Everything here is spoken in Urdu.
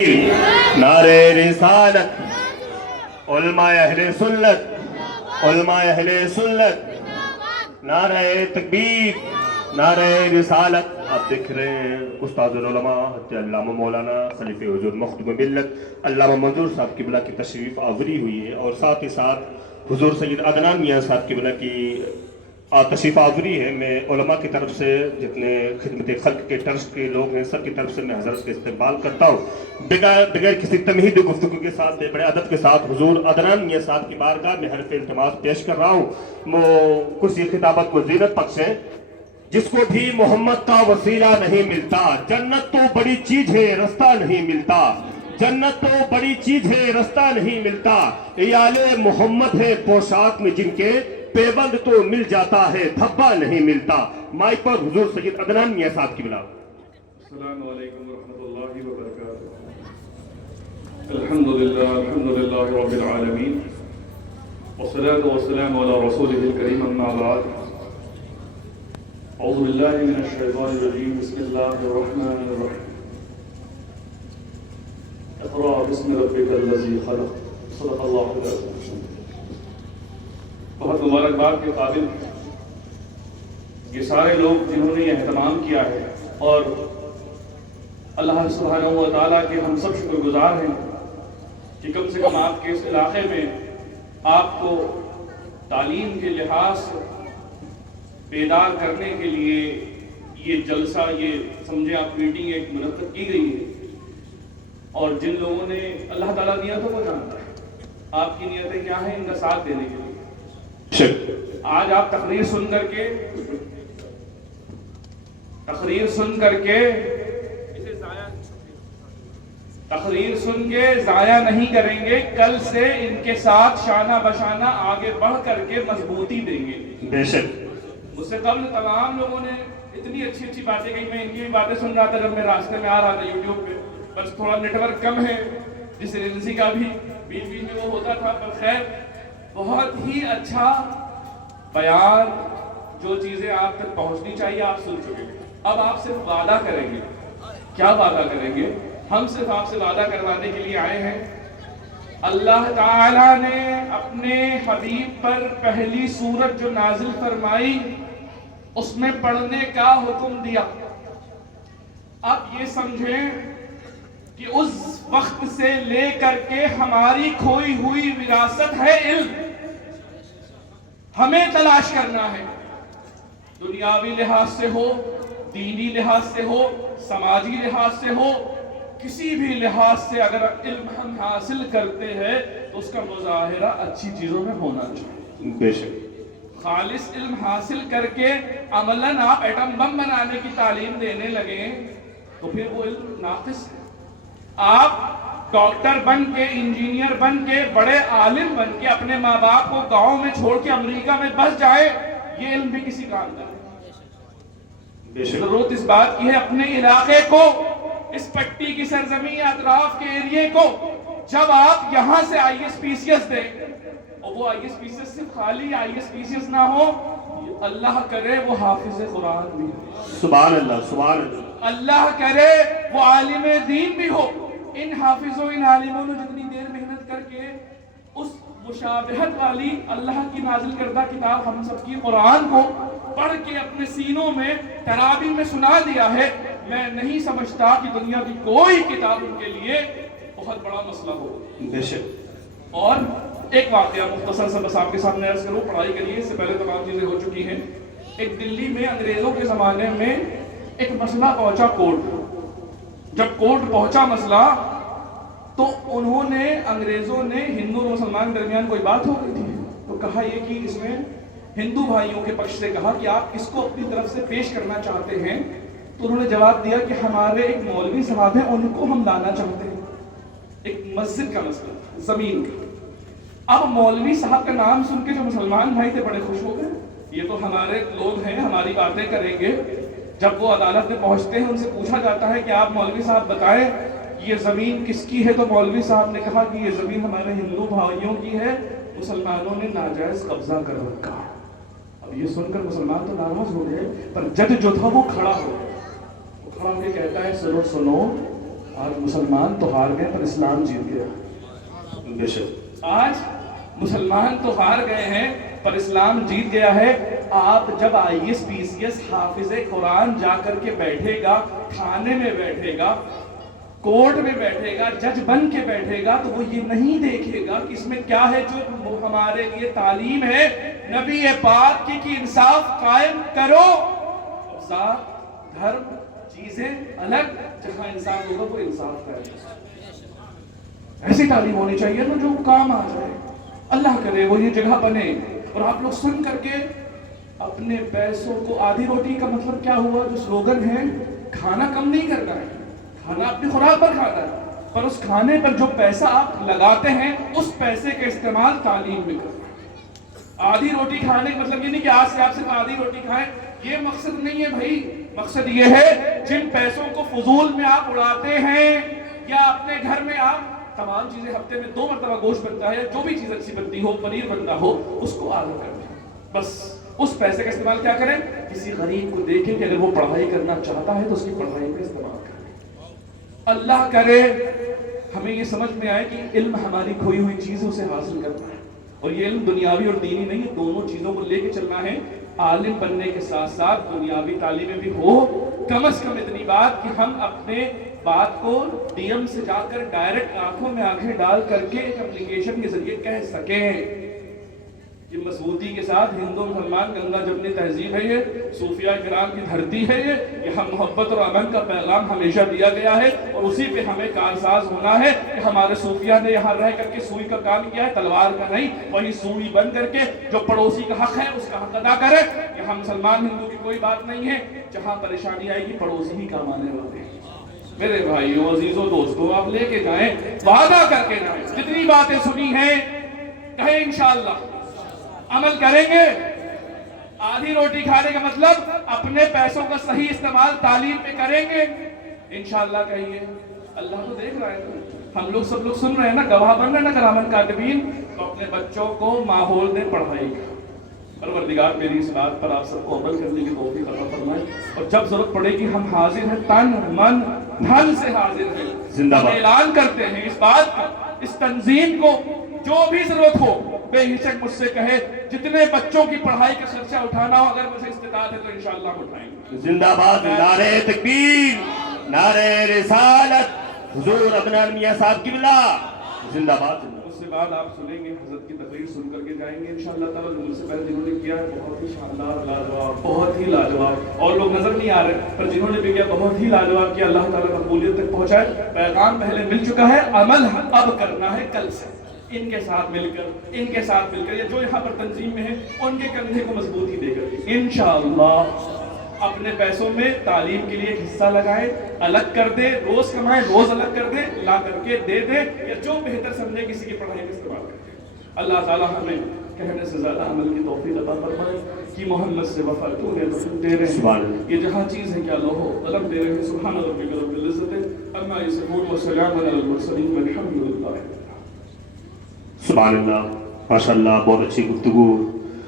نعرہ رسالت، علماء اہل سنت، علماء اہل سنت، نعرہ تکبیر، نعرہ رسالت۔ آپ دیکھ رہے ہیں استاد العلماء حضرت علامہ مولانا خلیفہ حضور مخدوم ملت علامہ منظور صاحب قبلہ کی تشریف آوری ہوئی ہے، اور ساتھ ہی ساتھ حضور سید عدنان میاں صاحب قبلہ کی تشریف آوری ہے۔ میں علماء کی طرف سے جتنے خدمت خلق کے ٹرسٹ کے لوگ ہیں سب کی طرف سے میں حضرت کا استقبال کرتا ہوں، بغیر کسی تمہید گفتگو کے ساتھ، بڑے ادب کے ساتھ حضور عدنان میاں صاحب کی بارگاہ میں حرف التماس پیش کر رہا ہوں۔ وہ کرسی خطابت کو زینت بخشیں۔ جس کو بھی محمد کا وسیلہ نہیں ملتا، جنت تو بڑی چیز ہے رستہ نہیں ملتا، جنت تو بڑی چیز ہے رستہ نہیں ملتا، عیال محمد ہے پوشاک میں جن کے پیبند تو مل جاتا ہے دھبا نہیں ملتا۔ مائک پر حضور سید عدنان میاں صاحب کی بلا۔ السلام علیکم ورحمۃ اللہ وبرکاتہ۔ الحمدللہ رب العالمین، والصلاة والسلام علی رسولہ الکریم، اما بعد۔ اعوذ باللہ من الشیطان الرجیم، بسم اللہ الرحمن الرحیم۔ اقرأ باسم ربک الذی خلق، صدق اللہ العظیم۔ بہت مبارکباد کے قابل یہ سارے لوگ جنہوں نے یہ اہتمام کیا ہے، اور اللہ سبحانہ و تعالیٰ کے ہم سب شکر گزار ہیں کہ کم سے کم آپ کے اس علاقے میں آپ کو تعلیم کے لحاظ سے بیدار کرنے کے لیے یہ جلسہ، یہ سمجھے آپ میٹنگ ایک منعقد کی گئی ہے، اور جن لوگوں نے اللہ تعالیٰ نیتوں کو جانتا ہے، آپ کی نیتیں کیا ہیں ان کا ساتھ دینے کے لیے آج آپ تقریر سن کر کے تقریر سن کے ضائع نہیں کریں گے، کل سے ان کے ساتھ شانہ بشانہ آگے بڑھ کر کے مضبوطی دیں گے۔ بے شک مجھ سے قبل تمام لوگوں نے اتنی اچھی اچھی باتیں کہی، میں ان کی بھی باتیں سن رہا تھا جب میں راستے میں آ رہا تھا یوٹیوب پہ، بس تھوڑا نیٹ ورک کم ہے، جس ایجنسی کا بھی بیچ بیچ میں وہ ہوتا تھا، پر خیر بہت ہی اچھا بیان، جو چیزیں آپ تک پہنچنی چاہیے آپ سن چکے ہیں۔ اب آپ صرف وعدہ کریں گے۔ کیا وعدہ کریں گے؟ ہم صرف آپ سے وعدہ کروانے کے لیے آئے ہیں، اللہ تعالیٰ نے اپنے حبیب پر پہلی سورت جو نازل فرمائی اس میں پڑھنے کا حکم دیا۔ اب یہ سمجھیں کہ اس وقت سے لے کر کے ہماری کھوئی ہوئی وراثت ہے علم، ہمیں تلاش کرنا ہے، دنیاوی لحاظ سے ہو، دینی لحاظ سے ہو، سماجی لحاظ سے ہو، کسی بھی لحاظ سے اگر علم ہم حاصل کرتے ہیں تو اس کا مظاہرہ اچھی چیزوں میں ہونا چاہیے۔ بے شک خالص علم حاصل کر کے عملاً آپ ایٹم بم بنانے کی تعلیم دینے لگیں تو پھر وہ علم ناقص ہے۔ آپ ڈاکٹر بن کے، انجینئر بن کے، بڑے عالم بن کے اپنے ماں باپ کو گاؤں میں چھوڑ کے امریکہ میں بس جائے، یہ علم بھی کسی کام کا نہیں۔ ضرورت اس بات کی ہے اپنے علاقے کو، اس پٹی کی سرزمین، اطراف کے ایریے کو، جب آپ یہاں سے I S P C S دیں، اور وہ I S P C S صرف خالی I S P C S نہ ہو، اللہ کرے وہ حافظ قرآن بھی ہو، سبحان اللہ، سبحان اللہ، اللہ کرے وہ عالم دین بھی ہو۔ ان حافظوں، ان عالموں نے جتنی دیر محنت کر کے اس مشابہت والی اللہ کی نازل کردہ کتاب ہم سب کی قرآن کو پڑھ کے اپنے سینوں میں تراوی میں سنا دیا ہے، میں نہیں سمجھتا کہ دنیا کی کوئی کتاب ان کے لیے بہت بڑا مسئلہ ہو۔ بے شک اور ایک واقعہ مختصر سا بس آپ کے سامنے عرض کروں، پڑھائی کے لیے اس سے پہلے تمام چیزیں ہو چکی ہیں۔ ایک دلی میں انگریزوں کے زمانے میں ایک مسئلہ پہنچا کورٹ۔ جب کورٹ پہنچا مسئلہ تو انہوں نے، انگریزوں نے ہندو اور مسلمان کے درمیان کوئی بات ہو گئی تھی تو کہا یہ کہ اس میں ہندو بھائیوں کے پکش سے کہا کہ آپ کس کو اپنی طرف سے پیش کرنا چاہتے ہیں، تو انہوں نے جواب دیا کہ ہمارے ایک مولوی صاحب ہیں ان کو ہم لانا چاہتے ہیں۔ ایک مسجد کا مسئلہ، زمین کا۔ اب مولوی صاحب کا نام سن کے جو مسلمان بھائی تھے بڑے خوش ہو گئے، یہ تو ہمارے لوگ ہیں، ہماری باتیں کریں گے۔ جب وہ عدالت میں پہنچتے ہیں ان سے پوچھا جاتا ہے کہ آپ مولوی صاحب بتائیں یہ زمین کس کی ہے، تو مولوی صاحب نے کہا کہ یہ زمین ہمارے ہندو بھائیوں کی ہے، مسلمانوں نے ناجائز قبضہ کر رکھا۔ اب یہ سن کر مسلمان تو ناراض ہو گئے، پر جج جو تھا وہ کھڑا ہو گیا، وہ کھڑا ہو کے کہتا ہے سنو آج مسلمان تو ہار گئے پر اسلام جیت گیا. بے شک. آج مسلمان تو ہار گئے ہیں پر اسلام جیت گیا ہے. آپ جب IAS PCS حافظ قرآن جا کر کے بیٹھے گا, تھانے میں بیٹھے گا, کورٹ میں بیٹھے گا, جج بن کے بیٹھے گا, تو وہ یہ نہیں دیکھے گا کہ اس میں کیا ہے جو ہمارے لیے تعلیم ہے نبی پاک کی کہ انصاف قائم کرو. ذات دھرم چیزیں الگ, جہاں انصاف ہوگا وہ انصاف کرے. ایسی تعلیم ہونی چاہیے نا جو کام آ جائے. اللہ کرے وہ یہ جگہ بنے. اور آپ لوگ سن کر کے اپنے پیسوں کو, آدھی روٹی کا مطلب کیا ہوا, جو سلوگن ہے کھانا کم نہیں کرنا ہے, کھانا اپنی خوراک پر کھانا ہے, پر اس کھانے پر جو پیسہ آپ لگاتے ہیں اس پیسے کا استعمال تعلیم میں کرنا ہے. آدھی روٹی کھانے کا مطلب یہ نہیں کہ آج سے آپ صرف آدھی روٹی کھائیں, یہ مقصد نہیں ہے بھائی. مقصد یہ ہے جن پیسوں کو فضول میں آپ اڑاتے ہیں, یا اپنے گھر میں آپ تمام چیزیں ہفتے میں 2 مرتبہ گوشت بنتا ہے, جو بھی چیز اچھی بنتی ہو, پنیر بنتا ہو, اس کو آدھا کر دیں. بس اس پیسے کا استعمال کیا کریں, کسی غریب کو دیکھیں کہ اگر وہ پڑھائی کرنا چاہتا ہے تو اس کی پڑھائی کا استعمال کریں. اللہ کرے ہمیں یہ سمجھ میں آئے کہ علم ہماری کھوئی ہوئی چیز اسے حاصل کرنا ہے, اور یہ علم دنیاوی اور دینی نہیں, دونوں چیزوں کو لے کے چلنا ہے. عالم بننے کے ساتھ ساتھ دنیاوی تعلیمیں بھی ہو. کم از کم اتنی بات کہ ہم اپنے بات کو DM سے جا کر ڈائریکٹ آنکھوں میں آنکھیں ڈال کر کے ایک اپلیکیشن کے ذریعے کہہ سکیں. یہ مضبوطی کے ساتھ ہندو مسلمان گنگا جمنی تہذیب ہے, یہ صوفیاء کرام کی دھرتی ہے, یہ یہاں محبت اور امن کا پیغام ہمیشہ دیا گیا ہے, اور اسی پہ ہمیں کارساز ہونا ہے کہ ہمارے صوفیاء نے یہاں رہ کر کے سوئی کا کام کیا ہے, تلوار کا نہیں. وہی سوئی بن کر کے جو پڑوسی کا حق ہے اس کا حق ادا کرے. یہاں مسلمان ہندو کی کوئی بات نہیں ہے, جہاں پریشانی آئے گی پڑوسی ہی کام آنے والے ہیں. میرے بھائیو, عزیزو, دوستو, آپ لے کے جائیں, وعدہ کر کے جائیں. جتنی باتیں سنی ہیں کہیں انشاءاللہ عمل کریں گے. آدھی روٹی کھانے کا مطلب اپنے پیسوں کا صحیح استعمال تعلیم پہ کریں گے انشاءاللہ. کہیے اللہ تو دیکھ رہا ہے, ہم لوگ سب لوگ سن رہے ہیں نا, گواہ بن رہے ہیں نا کرامت کاتبین. تو اپنے بچوں کو ماحول دیں پڑھائی کا. پروردگار میری اس بات پر آپ سب کو عمل کرنے کی توفیق عطا فرمائے, اور جب ضرورت پڑے گی ہم حاضر ہیں, تن من دھن سے حاضر ہیں. ہم اعلان کرتے ہیں اس بات کا, اس تنظیم کو جو بھی ضرورت ہو بے ہچک مجھ سے کہے. جتنے بچوں کی پڑھائی کا خرچہ اٹھانا ہو, اگر مجھے استطاعت ہے تو انشاءاللہ ہم اٹھائیں گے. زندہ باد, نعرہ تکبیر, نعرہ رسالت, حضور عدنان میاں صاحب کی بلا, زندہ باد. اس سے بعد آپ سنیں گے حضرت کی تقریر سن کر کے جائیں گے انشاءاللہ تعالیٰ. مجھ سے پہلے جنہوں نے کیا ہے بہت ہی شاندار, لاجواب, بہت ہی لاجواب, اور لوگ نظر نہیں آ رہے پر جنہوں نے بھی کیا بہت ہی لاجواب کیا. اللہ تعالیٰ مقبولیت تک پہنچائے. پیغام پہلے مل چکا ہے, عمل اب کرنا ہے کل سے. ان کے ساتھ مل کر یا جو یہاں پر تنظیم میں ہیں ان کے کندھے کو مضبوطی دے کر انشاءاللہ اپنے پیسوں میں تعلیم کے لیے ایک حصہ لگائیں, الگ کر دے, روز کمائیں, روز الگ کر دے, لا کر کے دے دے, یا جو بہتر سمجھے کسی کی پڑھائی کا استعمال کرے. اللہ تعالیٰ ہمیں کہنے سے زیادہ عمل کی توفیق عطا فرمائے. کہ محمد سے وفا تو ہے تو دے رہے ہیں, یہ جہاں چیز ہے کیا لوہو قلم دے رہے ہیں. سبحان ربک رب العزت عما یصفون وسلام علی المرسلین والحمد للہ. سبحان اللہ, ماشاءاللہ, بہت اچھی گفتگو.